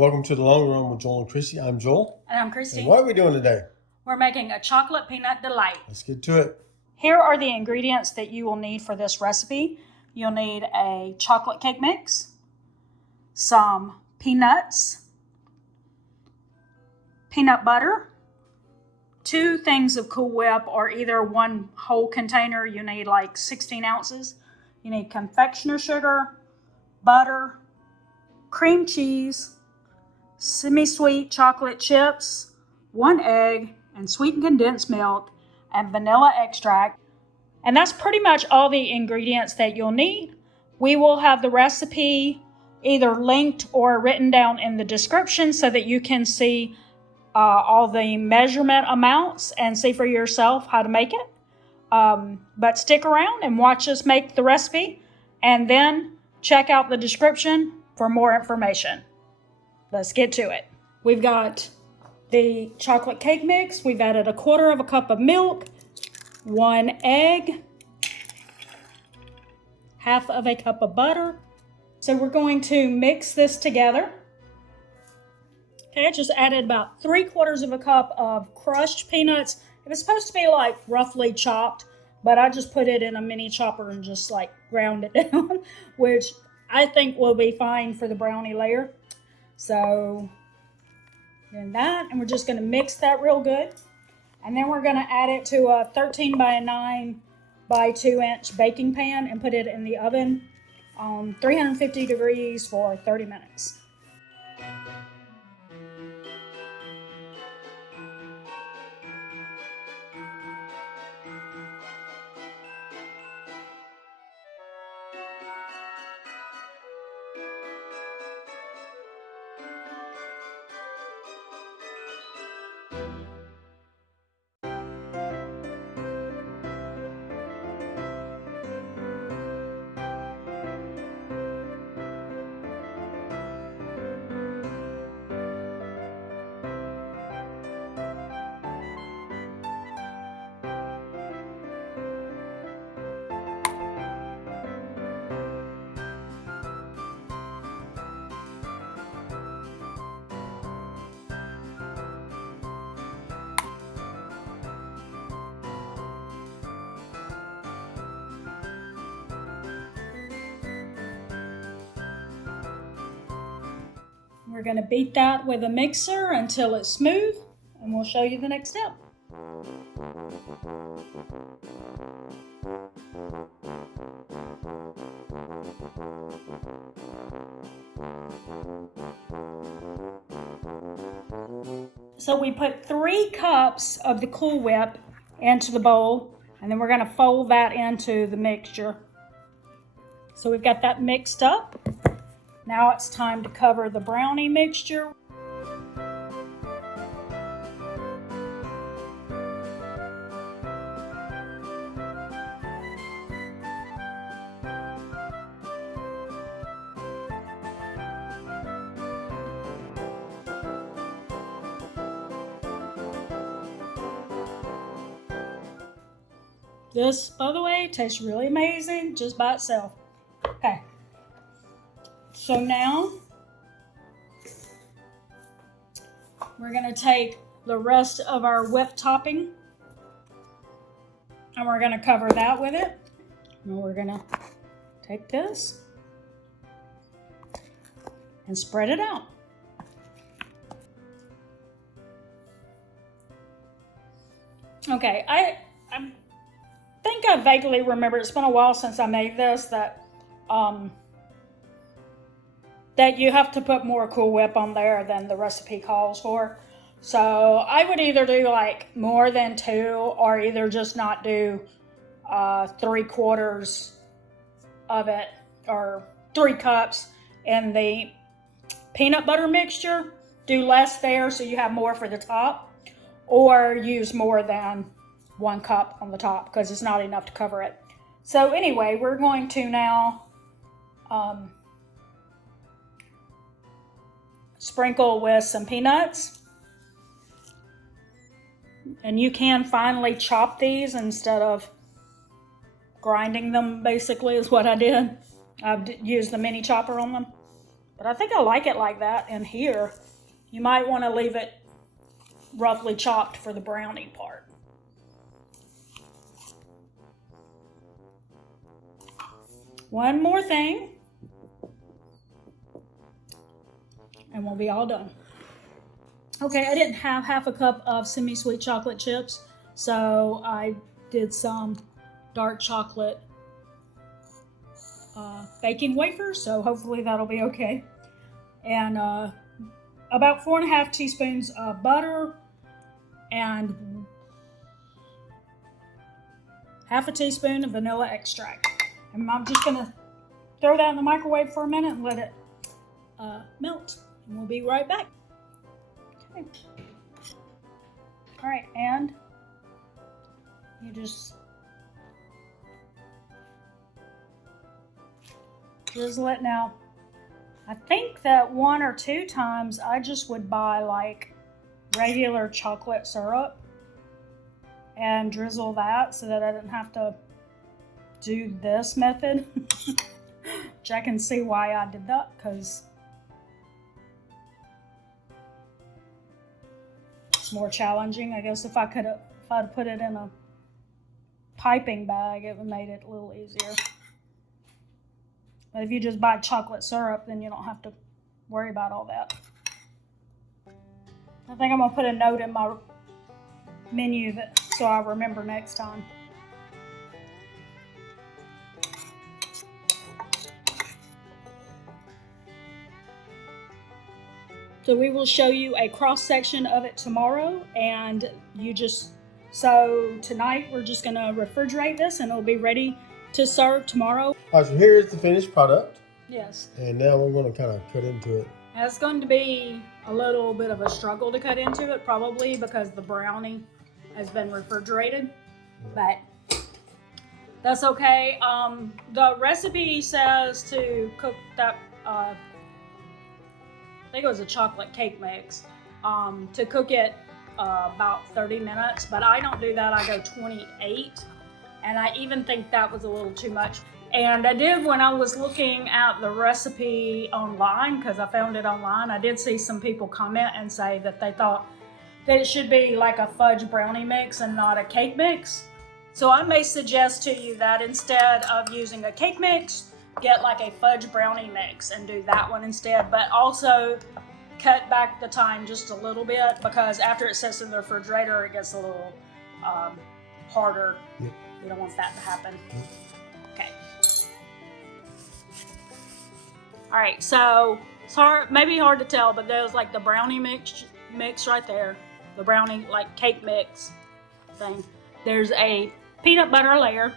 Welcome to the Long Run with Joel and Christy. I'm Joel. And I'm Christy. And what are we doing today? We're making a chocolate peanut delight. Let's get to it. Here are the ingredients that you will need for this recipe. You'll need a chocolate cake mix, some peanuts, peanut butter, 2 things of Cool Whip, or either one whole container. You need like 16 ounces. You need confectioner sugar, butter, cream cheese, semi-sweet chocolate chips, 1 egg, and sweetened condensed milk, and vanilla extract. And that's pretty much all the ingredients that you'll need. We will have the recipe either linked or written down in the description so that you can see all the measurement amounts and see for yourself how to make it. But stick around and watch us make the recipe, and then check out the description for more information. Let's get to it. We've got the chocolate cake mix. We've added 1/4 cup of milk, 1 egg, 1/2 cup of butter. So we're going to mix this together. Okay, I just added about 3/4 cup of crushed peanuts. It was supposed to be like roughly chopped, but I just put it in a mini chopper and just like ground it down, which I think will be fine for the brownie layer. So doing that, and we're just going to mix that real good. And then we're going to add it to a 13 by 9 by 2 inch baking pan and put it in the oven on 350 degrees for 30 minutes. We're going to beat that with a mixer until it's smooth, and we'll show you the next step. So we put 3 cups of the Cool Whip into the bowl, and then we're going to fold that into the mixture. So we've got that mixed up. Now it's time to cover the brownie mixture. This, by the way, tastes really amazing just by itself. Okay. So now we're going to take the rest of our whipped topping and we're going to cover that with it. And we're going to take this and spread it out. Okay, I think I vaguely remember, it's been a while since I made this, that you have to put more Cool Whip on there than the recipe calls for. So I would either do like more than 2, or either just not do 3/4 of it, or 3 cups in the peanut butter mixture. Do less there so you have more for the top, or use more than 1 cup on the top because it's not enough to cover it. So anyway, we're going to now sprinkle with some peanuts. And you can finely chop these instead of grinding them, basically, is what I did. I've used the mini chopper on them. But I think I like it like that. And here, you might want to leave it roughly chopped for the brownie part. One more thing, and we'll be all done. Okay, I didn't have half a cup of semi-sweet chocolate chips, so I did some dark chocolate baking wafers, so hopefully that'll be okay. And about 4.5 teaspoons of butter and half a teaspoon of vanilla extract. And I'm just gonna throw that in the microwave for a minute and let it melt. And we'll be right back. Okay. All right, and you just drizzle it. Now, I think that 1 or 2 times I just would buy like regular chocolate syrup and drizzle that so that I didn't have to do this method. Which I can see why I did that, because it's more challenging. I guess if I'd put it in a piping bag, it would have made it a little easier. But if you just buy chocolate syrup, then you don't have to worry about all that. I think I'm gonna put a note in my menu so I remember next time. So we will show you a cross section of it tomorrow, and so tonight we're just gonna refrigerate this and it'll be ready to serve tomorrow. All right, so here's the finished product. Yes. And now we're going to kind of cut into it. And it's going to be a little bit of a struggle to cut into it, probably because the brownie has been refrigerated, but that's okay. The recipe says to cook that, I think it was a chocolate cake mix, to cook it about 30 minutes, but I don't do that. I go 28, and I even think that was a little too much. And I did, when I was looking at the recipe online, because I found it online, I did see some people comment and say that they thought that it should be like a fudge brownie mix and not a cake mix. So I may suggest to you that instead of using a cake mix, get like a fudge brownie mix and do that one instead, but also cut back the time just a little bit, because after it sits in the refrigerator, it gets a little harder. Yep. You don't want that to happen. Yep. Okay. All right, so it's hard, maybe hard to tell, but there's like the brownie mix right there, the brownie like cake mix thing. There's a peanut butter layer,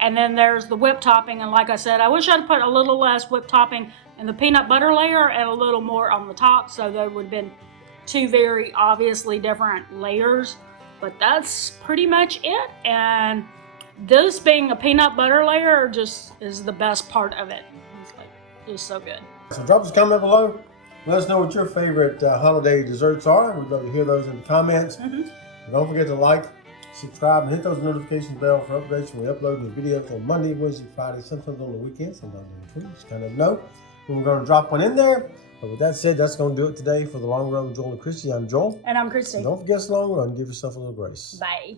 and then there's the whipped topping. And like I said, I wish I'd put a little less whipped topping in the peanut butter layer and a little more on the top, so there would have been 2 very obviously different layers. But that's pretty much it. And this being a peanut butter layer just is the best part of it. It's like just so good. So drop us a comment below. Let us know what your favorite holiday desserts are. We'd love to hear those in the comments. And don't forget to like, subscribe, and hit those notification bell for updates when we upload new videos on Monday, Wednesday, Friday, sometimes on the weekends, sometimes on the weekends. Kind of know when we're going to drop one in there. But with that said, that's going to do it today for the Long Run with Joel and Christy. I'm Joel. And I'm Christy. And don't forget the long run. Give yourself a little grace. Bye.